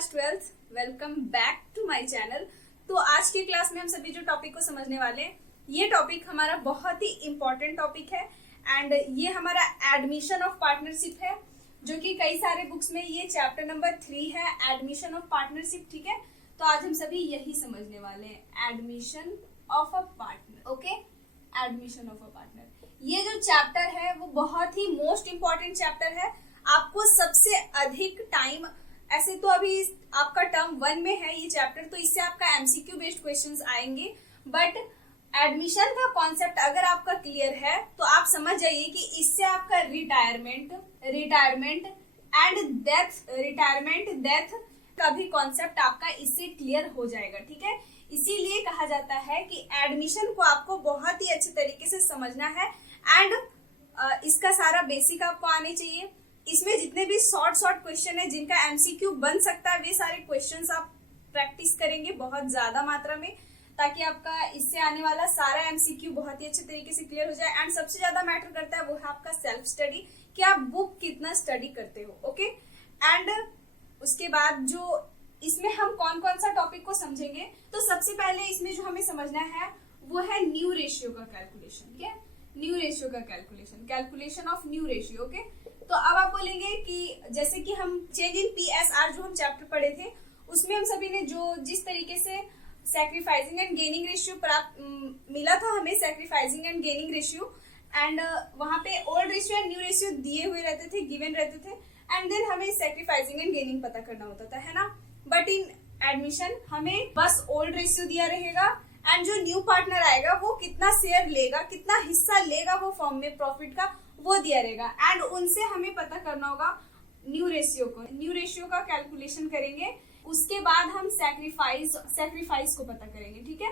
Class 12th, welcome back to my channel. तो आज की क्लास में हम सभी जो टॉपिक को समझने वाले हैं, ये टॉपिक हमारा बहुत ही इम्पोर्टेंट टॉपिक है एंड ये हमारा एडमिशन ऑफ पार्टनरशिप है, जो कि कई सारे बुक्स में ये चैप्टर नंबर 3 है, एडमिशन ऑफ पार्टनरशिप। ठीक है, तो आज हम सभी यही समझने वाले हैं, admission of a partner. Okay, admission of a partner ये जो चैप्टर है वो बहुत ही मोस्ट इम्पोर्टेंट चैप्टर है। आपको सबसे अधिक टाइम, ऐसे तो अभी आपका टर्म 1 में है ये चैप्टर, तो इससे आपका एमसीक्यू बेस्ड क्वेश्चंस आएंगे, बट एडमिशन का कॉन्सेप्ट अगर आपका क्लियर है तो आप समझ जाइए कि इससे आपका रिटायरमेंट एंड डेथ का भी कॉन्सेप्ट आपका इससे क्लियर हो जाएगा। ठीक है, इसीलिए कहा जाता है कि एडमिशन को आपको बहुत ही अच्छे तरीके से समझना है एंड इसका सारा बेसिक आपको आने चाहिए। इसमें जितने भी शॉर्ट क्वेश्चन है जिनका एमसीक्यू बन सकता है, वे सारे क्वेश्चंस आप प्रैक्टिस करेंगे बहुत ज्यादा मात्रा में, ताकि आपका इससे आने वाला सारा एमसीक्यू बहुत ही अच्छे तरीके से क्लियर हो जाए। एंड सबसे ज्यादा मैटर करता है वो है आपका सेल्फ स्टडी, कि आप बुक कितना स्टडी करते हो। ओके, एंड उसके बाद जो इसमें हम कौन कौन सा टॉपिक को समझेंगे, तो सबसे पहले इसमें जो हमें समझना है वो है न्यू रेशियो का कैलकुलेशन। क्या? न्यू रेशियो का calculation of new ratio. Okay, तो अब आप बोलेंगे कि जैसे कि हम चेंज इन पीएसआर जो हम चैप्टर पढ़े थे, उसमें हम सभी ने जो जिस तरीके से सैक्रिफाइसिंग एंड गेनिंग रेशियो प्राप्त मिला था हमें, sacrificing and gaining ratio, and वहां पे old ratio and new ratio दिए हुए रहते थे, गिवन रहते थे, एंड देन हमें सैक्रिफाइसिंग एंड गेनिंग पता करना होता था, है ना। बट इन एडमिशन हमें बस ओल्ड रेशियो दिया रहेगा एंड जो न्यू पार्टनर आएगा वो कितना शेयर लेगा, कितना हिस्सा लेगा वो फर्म में प्रॉफिट का, वो दिया रहेगा, एंड उनसे हमें पता करना होगा न्यू रेशियो का कैलकुलेशन करेंगे। उसके बाद हम सैक्रिफाइस को पता करेंगे। ठीक है,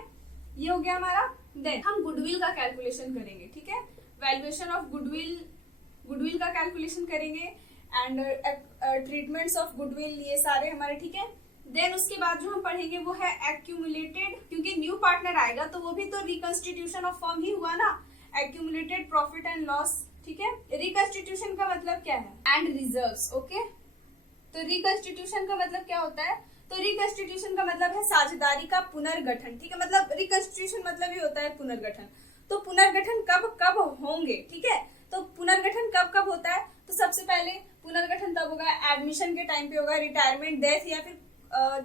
ये हो गया हमारा। देन हम गुडविल का कैलकुलेशन करेंगे। ठीक है, वैल्यूएशन ऑफ गुडविल का कैलकुलेशन करेंगे एंड ट्रीटमेंट्स ऑफ गुडविल, ये सारे हमारे। ठीक है, देन उसके बाद जो हम पढ़ेंगे वो है एक्यूमुलेटेड, क्योंकि न्यू पार्टनर आएगा तो वो भी तो रिकंस्टिट्यूशन ऑफ फर्म ही हुआ ना, एक्यूमुलेटेड प्रॉफिट एंड लॉस। ठीक है, रिकंस्टिट्यूशन का मतलब क्या है? And reserves. ओके, तो रिकंस्टिट्यूशन का मतलब क्या होता है? तो रिकंस्टिट्यूशन का मतलब है साझेदारी का पुनर्गठन। ठीक है, मतलब रिकंस्टिट्यूशन मतलब ही होता है पुनर्गठन। तो पुनर्गठन कब कब होंगे? ठीक है, तो पुनर्गठन कब कब होता है? तो सबसे पहले पुनर्गठन तब होगा एडमिशन के टाइम पे होगा, रिटायरमेंट, डेथ, या फिर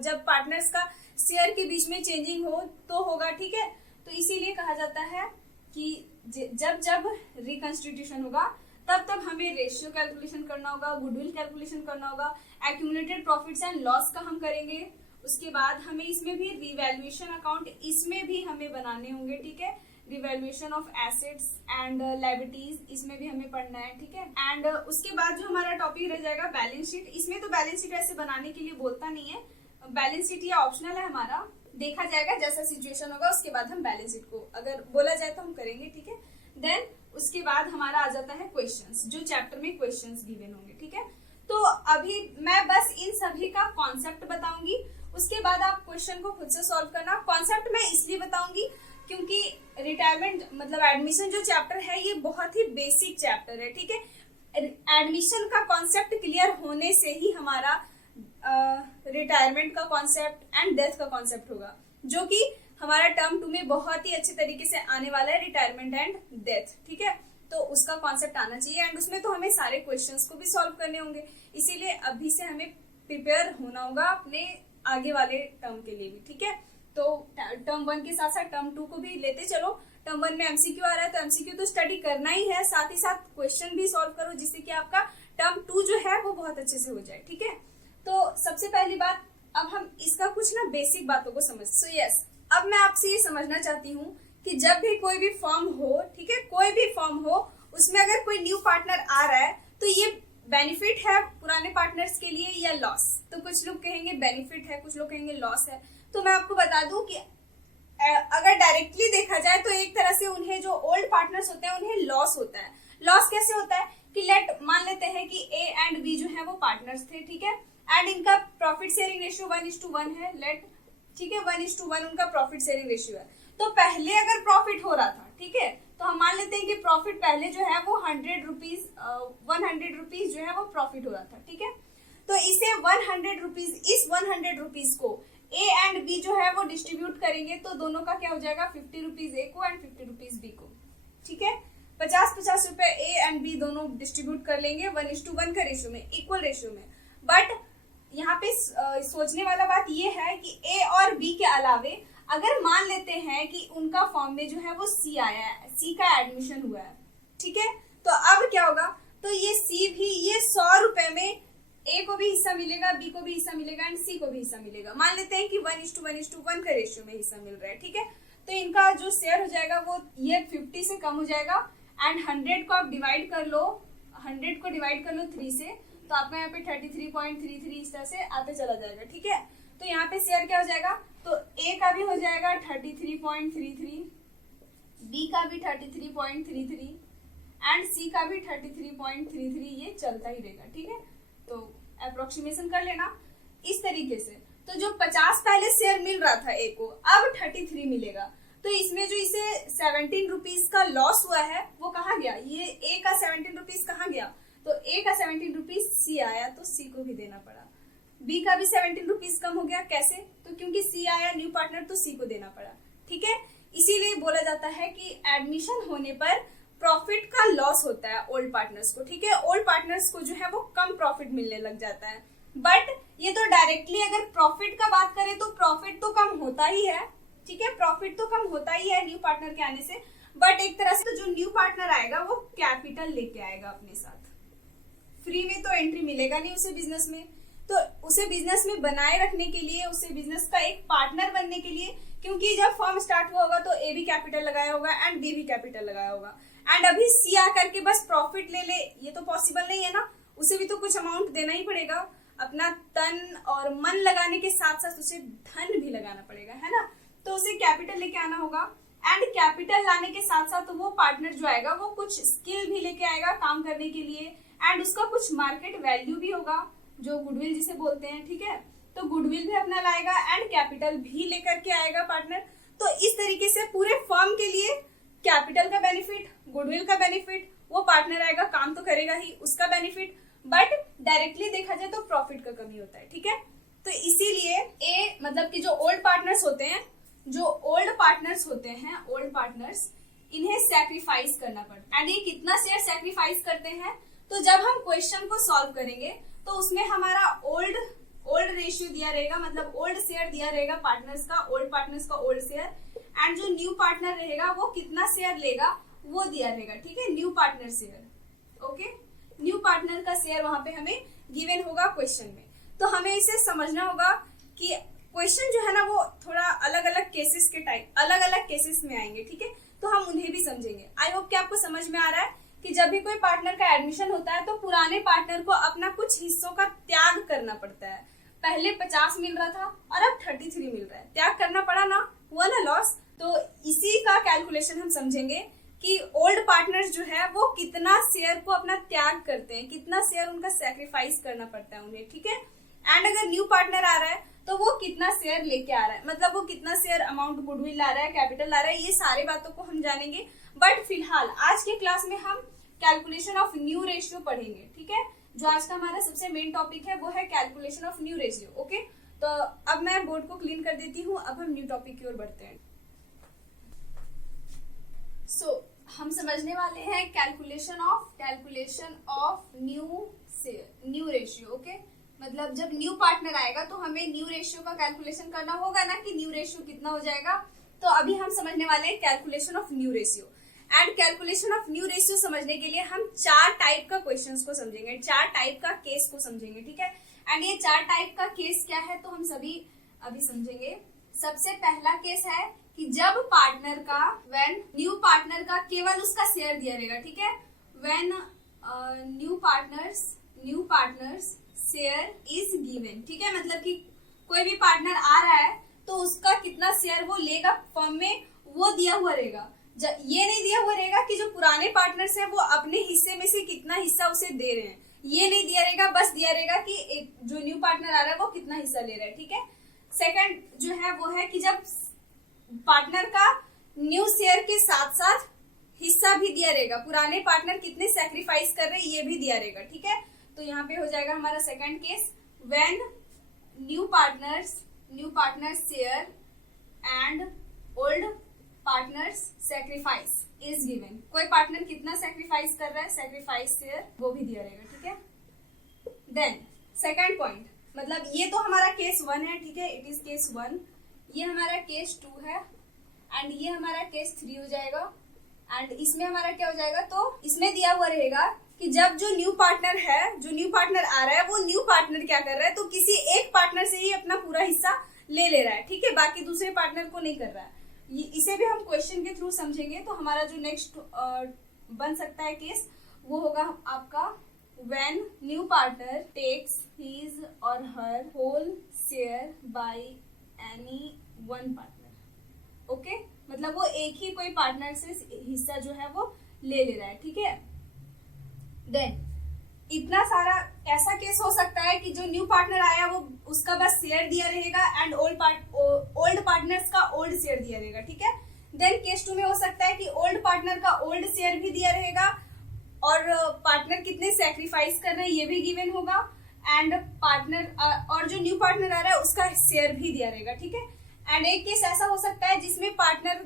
जब पार्टनर्स का शेयर के बीच में चेंजिंग हो तो होगा। ठीक है, तो इसीलिए कहा जाता है कि जब रिकंस्टिट्यूशन होगा तब हमें रेशियो कैलकुलेशन करना होगा, गुडविल कैलकुलेशन करना होगा, एक्यूमुलेटेड प्रॉफिट्स एंड लॉस का हम करेंगे। उसके बाद हमें इसमें भी रिवैल्यूएशन अकाउंट इसमें भी हमें बनाने होंगे। ठीक है, revaluation of assets and liabilities, इसमें भी हमें पढ़ना है। ठीक है, एंड उसके बाद जो हमारा टॉपिक रह जाएगा बैलेंस शीट। इसमें तो बैलेंस शीट ऐसे बनाने के लिए बोलता नहीं है, बैलेंस शीट ये ऑप्शनल है हमारा, देखा जाएगा जैसा सिचुएशन होगा, उसके बाद हम बैलेंस शीट को अगर बोला जाए तो हम करेंगे। ठीक है, देन उसके बाद हमारा आ जाता है क्वेश्चंस, जो चैप्टर में क्वेश्चंस गिवन होंगे। ठीक है, तो अभी मैं बस इन सभी का कॉन्सेप्ट बताऊंगी, उसके बाद आप क्वेश्चन को खुद से सॉल्व करना। कॉन्सेप्ट मैं इसलिए बताऊंगी क्योंकि रिटायरमेंट मतलब एडमिशन जो चैप्टर है ये बहुत ही बेसिक चैप्टर है। ठीक है, एडमिशन का कॉन्सेप्ट क्लियर होने से ही हमारा रिटायरमेंट का कॉन्सेप्ट एंड डेथ का कॉन्सेप्ट होगा, जो कि हमारा टर्म 2 में बहुत ही अच्छे तरीके से आने वाला है, रिटायरमेंट एंड डेथ। ठीक है, तो उसका कॉन्सेप्ट आना चाहिए एंड उसमें तो हमें सारे क्वेश्चंस को भी सॉल्व करने होंगे, इसीलिए अभी से हमें प्रिपेयर होना होगा अपने आगे वाले टर्म के लिए भी। ठीक है, तो टर्म 1 के साथ साथ टर्म 2 को भी लेते चलो। टर्म 1 में एमसीक्यू आ रहा है तो एमसीक्यू तो स्टडी करना ही है, साथ ही साथ क्वेश्चन भी सॉल्व करो, जिससे कि आपका टर्म 2 जो है वो बहुत अच्छे से हो जाए। ठीक है, तो सबसे पहली बात, अब हम इसका कुछ ना बेसिक बातों को समझ। सो यस, अब मैं आपसे ये समझना चाहती हूँ कि जब भी कोई भी फर्म हो, ठीक है, कोई भी फर्म हो, उसमें अगर कोई न्यू पार्टनर आ रहा है तो ये बेनिफिट है पुराने पार्टनर्स के लिए या लॉस? तो कुछ लोग कहेंगे बेनिफिट है, कुछ लोग कहेंगे लॉस है। तो मैं आपको बता दूं कि अगर डायरेक्टली देखा जाए तो एक तरह से उन्हें, जो ओल्ड पार्टनर्स होते हैं, उन्हें लॉस होता है। लॉस कैसे होता है कि मान लेते हैं कि ए एंड बी जो है वो पार्टनर्स थे। ठीक है, एंड इनका प्रॉफिट शेयरिंग रेशियो 1:1 है। ठीक है, 1:1 उनका प्रॉफिट शेयरिंग रेशियो है। तो पहले अगर प्रॉफिट हो रहा था, ठीक है, तो हम मान लेते हैं कि प्रॉफिट पहले जो है वो 100 रुपीज जो है वो प्रॉफिट हो रहा था। ठीक है, तो इसे 100 रुपीज, इस 100 रुपीज को ए एंड बी जो है वो डिस्ट्रीब्यूट करेंगे, तो दोनों का क्या हो जाएगा, 50 रुपीज ए को एंड 50 रुपीज बी को। ठीक है, 50-50 रुपए ए एंड बी दोनों डिस्ट्रीब्यूट कर लेंगे 1:1 का रेशियो में, इक्वल रेशियो में। बट यहाँ पे सोचने वाला बात ये है कि ए और बी के अलावे अगर मान लेते हैं कि उनका फॉर्म में जो है वो सी आया है, सी का एडमिशन हुआ है, ठीक है, तो अब क्या होगा, तो ये सी भी, ये 100 रुपए में ए को भी हिस्सा मिलेगा, बी को भी हिस्सा मिलेगा एंड सी को भी हिस्सा मिलेगा। मान लेते हैं कि 1:1 का रेशियो में हिस्सा मिल रहा है। ठीक है, तो इनका जो शेयर हो जाएगा वो ये 50 से कम हो जाएगा एंड 100 को आप डिवाइड कर लो, 100 को डिवाइड कर लो 3 से, तो आपका यहाँ पे 33.33 इस तरह से आते चला जाएगा। ठीक है, तो यहाँ पे शेयर क्या हो जाएगा, तो ए का भी हो जाएगा 33.33, बी का भी 33.33 एंड सी का भी 33.33, ये चलता ही रहेगा। ठीक है, तो अप्रोक्सीमेशन कर लेना इस तरीके से। तो जो 50 पहले शेयर मिल रहा था ए को, अब 33 मिलेगा, तो इसमें जो इसे 17 रुपीज का लॉस हुआ है वो कहाँ गया, ये ए का 17 रुपीज कहाँ गया, तो ए का 17 रुपीज सी आया, तो सी को भी देना पड़ा। बी का भी 17 रुपीज कम हो गया, कैसे, तो क्योंकि सी आया न्यू पार्टनर, तो सी को देना पड़ा। ठीक है, इसीलिए बोला जाता है कि एडमिशन होने पर प्रॉफिट का लॉस होता है ओल्ड पार्टनर्स को। ठीक है, ओल्ड पार्टनर्स को जो है वो कम प्रॉफिट मिलने लग जाता है। बट ये तो डायरेक्टली अगर प्रॉफिट का बात करें तो प्रॉफिट तो कम होता ही है। ठीक है, प्रॉफिट तो कम होता ही है न्यू पार्टनर के आने से, बट एक तरह से तो जो न्यू पार्टनर आएगा वो कैपिटल लेके आएगा अपने साथ। फ्री में तो एंट्री मिलेगा नहीं उसे बिजनेस में, तो उसे बिजनेस में बनाए रखने के लिए, उसे बिजनेस का एक पार्टनर बनने के लिए, क्योंकि जब फर्म स्टार्ट हुआ होगा तो ए भी कैपिटल लगाया होगा एंड बी भी कैपिटल लगाया होगा, एंड अभी सी आकर के बस प्रॉफिट ले ले, ये तो पॉसिबल नहीं है ना, उसे भी तो कुछ अमाउंट देना ही पड़ेगा। अपना तन और मन लगाने के साथ साथ उसे धन भी लगाना पड़ेगा, है ना, तो उसे कैपिटल लेके आना होगा। एंड कैपिटल लाने के साथ साथ तो वो पार्टनर जो आएगा वो कुछ स्किल भी लेके आएगा काम करने के लिए, एंड उसका कुछ मार्केट वैल्यू भी होगा, जो गुडविल जिसे बोलते हैं। ठीक है, तो गुडविल भी अपना लाएगा एंड कैपिटल भी लेकर के आएगा पार्टनर। तो इस तरीके से पूरे फर्म के लिए कैपिटल का बेनिफिट, गुडविल का बेनिफिट, वो पार्टनर आएगा काम तो करेगा ही, उसका बेनिफिट, बट डायरेक्टली देखा जाए तो प्रॉफिट का कमी होता है। ठीक है, तो इसीलिए ए मतलब कि जो ओल्ड पार्टनर्स होते हैं, ओल्ड पार्टनर्स, इन्हें सैक्रिफाइस करना पड़ता है। एंड ये कितना शेयर सैक्रिफाइस करते हैं, तो जब हम क्वेश्चन को सॉल्व करेंगे तो उसमें हमारा ओल्ड रेशियो दिया रहेगा, मतलब ओल्ड शेयर दिया रहेगा पार्टनर्स का, ओल्ड पार्टनर्स का ओल्ड शेयर, एंड जो न्यू पार्टनर रहेगा वो कितना शेयर लेगा वो दिया रहेगा। ठीक है, new partner share, okay, new partner का शेयर वहां पे हमें गिवन होगा क्वेश्चन में। तो हमें इसे समझना होगा कि क्वेश्चन जो है ना वो थोड़ा अलग अलग केसेस के टाइप, अलग अलग केसेस में आएंगे। ठीक है, तो हम उन्हें भी समझेंगे। आई होप कि आपको समझ में आ रहा है कि जब भी कोई पार्टनर का एडमिशन होता है तो पुराने पार्टनर को अपना कुछ हिस्सों का त्याग करना पड़ता है। पहले 50 मिल रहा था और अब 33 मिल रहा है, त्याग करना पड़ा ना, हुआ ना लॉस। तो इसी का कैलकुलेशन हम समझेंगे कि ओल्ड पार्टनर्स जो है वो कितना शेयर को अपना त्याग करते हैं, कितना शेयर उनका सैक्रिफाइस करना पड़ता है उन्हें। ठीक है, एंड अगर न्यू पार्टनर आ रहा है तो वो कितना शेयर लेके आ रहा है, मतलब वो कितना शेयर अमाउंट गुडविल ला रहा है, कैपिटल ला रहा है, ये सारी बातों को हम जानेंगे। बट फिलहाल आज के क्लास में हम कैलकुलेशन ऑफ न्यू रेशियो पढ़ेंगे। ठीक है, जो आज का हमारा सबसे मेन टॉपिक है वो है calculation of new ratio. Okay, तो अब मैं बोर्ड को क्लीन कर देती हूँ, अब हम न्यू टॉपिक की ओर बढ़ते हैं। हम समझने वाले हैं calculation of new ratio. Okay, मतलब जब न्यू पार्टनर आएगा तो हमें न्यू रेशियो का कैलकुलेशन करना होगा ना, कि न्यू रेशियो कितना हो जाएगा। तो अभी हम समझने वाले हैं calculation of new ratio. And calculation of new ratio समझने के लिए हम 4 टाइप का क्वेश्चंस को समझेंगे, 4 टाइप का केस को समझेंगे। ठीक है, एंड ये 4 टाइप का केस क्या है तो हम सभी अभी समझेंगे। सबसे पहला केस है कि जब पार्टनर का, व्हेन न्यू पार्टनर का केवल उसका शेयर दिया रहेगा। ठीक है, when new partners share is given. ठीक है, मतलब कि कोई भी पार्टनर आ रहा है तो उसका कितना शेयर वो लेगा फर्म में, वो दिया हुआ रहेगा। ये नहीं दिया हुआ रहेगा कि जो पुराने पार्टनर्स हैं वो अपने हिस्से में से कितना हिस्सा उसे दे रहे हैं, ये नहीं दिया रहेगा, बस दिया रहेगा कि जो न्यू पार्टनर आ रहा है वो कितना हिस्सा ले रहा है। ठीक है, सेकंड जो है वो है कि जब पार्टनर का न्यू शेयर के साथ साथ हिस्सा भी दिया रहेगा, पुराने पार्टनर कितने सैक्रिफाइस कर रहे हैं ये भी दिया रहेगा। ठीक है, तो यहाँ पे हो जाएगा हमारा second case. When new partners share and old partners sacrifice is given. कोई पार्टनर कितना सेक्रीफाइस कर रहा है, सेक्रीफाइस शेयर वो भी दिया रहेगा, ठीक है। देन सेकंड पॉइंट, मतलब ये तो हमारा केस 1 है, ठीक है, इट इज केस 1। ये हमारा केस 2 है एंड ये हमारा केस 3 हो जाएगा। एंड इसमें हमारा क्या हो जाएगा, तो इसमें दिया हुआ रहेगा कि जब जो न्यू पार्टनर है, जो न्यू पार्टनर आ रहा है, वो न्यू पार्टनर क्या कर रहा है, तो किसी एक पार्टनर से ही अपना पूरा हिस्सा ले रहा है, ठीक है, बाकी दूसरे पार्टनर को नहीं कर रहा है। इसे भी हम क्वेश्चन के थ्रू समझेंगे। तो हमारा जो नेक्स्ट बन सकता है केस, वो होगा आपका when new partner takes his or her whole share by any one partner, okay, मतलब वो एक ही कोई पार्टनर से हिस्सा जो है वो ले रहा है, ठीक है। देन इतना सारा ऐसा केस हो सकता है कि जो न्यू पार्टनर आया वो उसका बस शेयर दिया रहेगा एंड ओल्ड पार्टनर्स का ओल्ड शेयर दिया रहेगा, ठीक है। देन केस 2 में हो सकता है कि ओल्ड पार्टनर का ओल्ड शेयर भी दिया रहेगा और पार्टनर कितने सेक्रीफाइस कर रहे हैं ये भी गिवन होगा एंड पार्टनर और जो न्यू पार्टनर आ रहा है उसका शेयर भी दिया रहेगा, ठीक है। एंड एक केस ऐसा हो सकता है जिसमें पार्टनर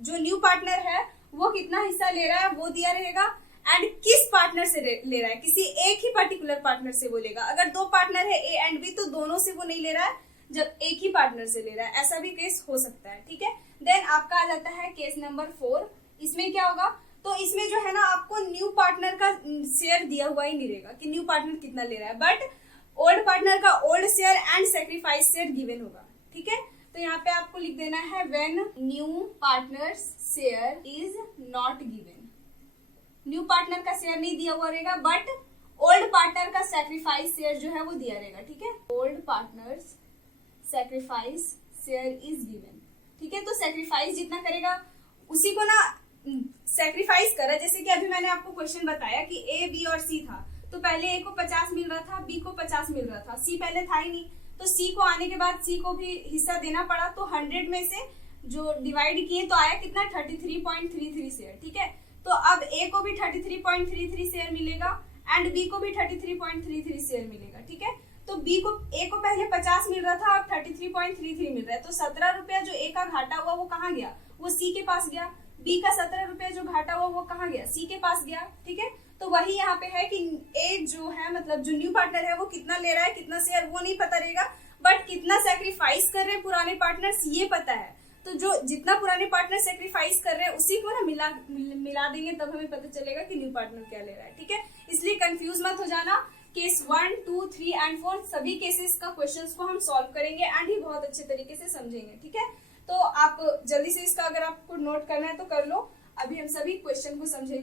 जो न्यू पार्टनर है वो कितना हिस्सा ले रहा है वो दिया रहेगा एंड किस पार्टनर से ले रहा है, किसी एक ही पर्टिकुलर पार्टनर से वो लेगा। अगर दो पार्टनर है ए एंड बी तो दोनों से वो नहीं ले रहा है, जब एक ही पार्टनर से ले रहा है, ऐसा भी केस हो सकता है, ठीक है। देन आपका आ जाता है केस नंबर 4। इसमें क्या होगा, तो इसमें जो है ना आपको न्यू पार्टनर का शेयर दिया हुआ ही नहीं रहेगा कि न्यू पार्टनर कितना ले रहा है, बट ओल्ड पार्टनर का old share and sacrifice share given होगा, ठीक है। तो यहाँ पे आपको लिख देना है when new partners share is not given. New partner का शेयर नहीं दिया हुआ रहेगा बट ओल्ड पार्टनर का सेक्रीफाइस शेयर जो है वो दिया रहेगा, ठीक है। Old partners sacrifice share is given, ठीक है। तो सेक्रीफाइस जितना करेगा उसी को ना सेक्रीफाइस करा, जैसे कि अभी मैंने आपको क्वेश्चन बताया कि ए बी और सी था, तो पहले ए को 50 मिल रहा था, बी को 50 मिल रहा था, सी पहले था ही नहीं, तो सी को आने के बाद सी को भी हिस्सा देना पड़ा। तो 100 में से जो डिवाइड किए तो आया कितना 33.33 शेयर, ठीक है। तो अब ए को भी 33.33 शेयर मिलेगा एंड बी को भी 33.33 शेयर मिलेगा, ठीक है। तो बी को ए को पहले 50 मिल रहा था, अब 33.33 मिल रहा है, तो 17 रुपया जो ए का घाटा हुआ वो कहाँ गया, वो सी के पास गया। बी का 17 रुपया जो घाटा हुआ वो कहाँ गया, सी के पास गया, ठीक है। तो वही यहाँ पे है कि ए जो है मतलब जो न्यू पार्टनर है वो कितना ले रहा है, कितना शेयर वो नहीं पता रहेगा, बट कितना सेक्रीफाइस कर रहे हैं पुराने पार्टनर्स ये पता है। तो जो जितना पुराने पार्टनर सेक्रीफाइस कर रहे हैं उसी को ना मिला देंगे, तब हमें पता चलेगा कि न्यू पार्टनर क्या ले रहा है, ठीक है। इसलिए कंफ्यूज मत हो जाना। केस 1, 2, 3 एंड 4 सभी केसेस का क्वेश्चंस को हम सॉल्व करेंगे एंड ही बहुत अच्छे तरीके से समझेंगे, ठीक है। तो आप जल्दी से इसका अगर आपको नोट करना है तो कर लो, अभी हम सभी क्वेश्चन को समझेंगे।